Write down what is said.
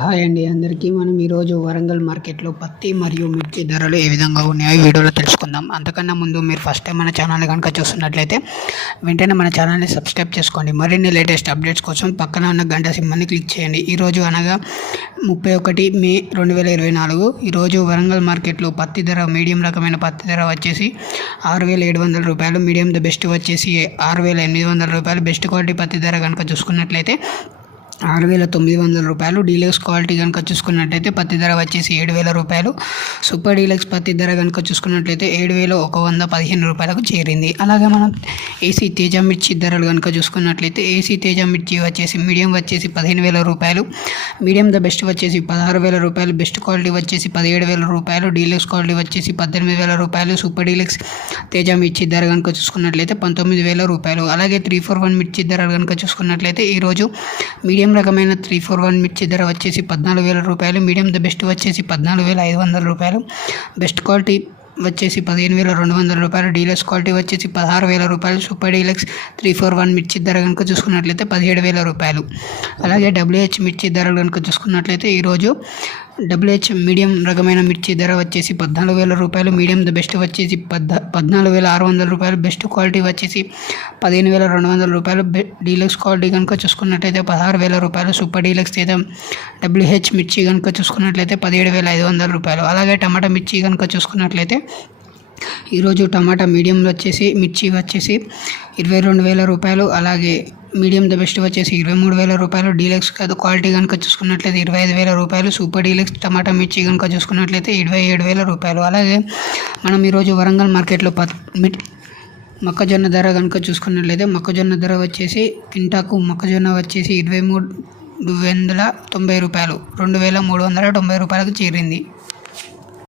Hi అండి అందరికీ. మనం ఈరోజు వరంగల్ మార్కెట్లో పత్తి మరియు మిర్చి ధరలు ఏ విధంగా ఉన్నాయో వీడియోలో తెలుసుకుందాం. అంతకన్నా ముందు మీరు ఫస్ట్ టైం మన ఛానల్ కనుక చూస్తున్నట్లయితే వెంటనే మన ఛానల్ని సబ్స్క్రైబ్ చేసుకోండి. మరిన్ని లేటెస్ట్ అప్డేట్స్ కోసం పక్కన ఉన్న గంట సింబల్ని క్లిక్ చేయండి. ఈరోజు అనగా 31 మే 2024 ఈరోజు వరంగల్ మార్కెట్లో పత్తి ధర మీడియం రకమైన పత్తి ధర వచ్చేసి 6,700 రూపాయలు, మీడియం ద బెస్ట్ వచ్చేసి 6,800 రూపాయలు, బెస్ట్ క్వాలిటీ పత్తి ధర కనుక చూసుకున్నట్లయితే 6,900 రూపాయలు, డీలక్స్ క్వాలిటీ కనుక చూసుకున్నట్లయితే పత్తి ధర వచ్చేసి 7,000 రూపాయలు, సూపర్ డీలక్స్ పత్తి ధర కనుక చూసుకున్నట్లయితే 7,115 రూపాయలకు చేరింది. అలాగే మనం ఏసీ తేజ మిర్చి ధరలు కనుక చూసుకున్నట్లయితే ఏసీ తేజ మిర్చి వచ్చేసి మీడియం వచ్చేసి 15,000 రూపాయలు, మీడియం ద బెస్ట్ వచ్చేసి 16,000 రూపాయలు, బెస్ట్ క్వాలిటీ వచ్చేసి 17,000 రూపాయలు, డీలక్స్ క్వాలిటీ వచ్చేసి 18,000 రూపాయలు, సూపర్ డీలక్స్ తేజ మిర్చి ధర కనుక చూసుకున్నట్లయితే 19,000 రూపాయలు. అలాగే 341 మిర్చి ధరలు కనుక చూసుకున్నట్లయితే ఈరోజు మీడియం రకమైన 341 మిర్చి ధర వచ్చేసి 14,000 రూపాయలు, మీడియం ద బెస్ట్ వచ్చేసి 14,500 రూపాయలు, బెస్ట్ క్వాలిటీ వచ్చేసి 15,200 రూపాయలు, డీలక్స్ క్వాలిటీ వచ్చేసి 16,000 రూపాయలు, సూపర్ డీలక్స్ 341 మిర్చి ధర కనుక చూసుకున్నట్లయితే 17,000 రూపాయలు. అలాగే WH మిర్చి ధరలు కనుక చూసుకున్నట్లయితే ఈరోజు WH మీడియం రకమైన మిర్చి ధర వచ్చేసి 14,000 రూపాయలు, మీడియం ద బెస్ట్ వచ్చేసి 14,600 రూపాయలు, బెస్ట్ క్వాలిటీ వచ్చేసి 15,200 రూపాయలు, డీలక్స్ క్వాలిటీ కనుక చూసుకున్నట్లయితే 16,000 రూపాయలు, సూపర్ డీలక్స్ అయితే WH మిర్చి కనుక చూసుకున్నట్లయితే 17,500 రూపాయలు. అలాగే టమాటా మిర్చి కనుక చూసుకున్నట్లయితే ఈరోజు టమాటా మీడియం వచ్చేసి మిర్చి వచ్చేసి 22,000 రూపాయలు, అలాగే మీడియం ద బెస్ట్ వచ్చేసి 23,000 రూపాయలు, డీలక్స్ క్వాలిటీ కనుక చూసుకున్నట్లయితే 25,000 రూపాయలు, సూపర్ డీలక్స్ టమాటా మిర్చి కనుక చూసుకున్నట్లయితే 27,000 రూపాయలు. అలాగే మనం ఈరోజు వరంగల్ మార్కెట్లో మొక్కజొన్న ధర కనుక చూసుకున్నట్లయితే మొక్కజొన్న ధర వచ్చేసి కింటాకు మొక్కజొన్న వచ్చేసి 23,290 రూపాయలు, 2,390 రూపాయలకు చేరింది.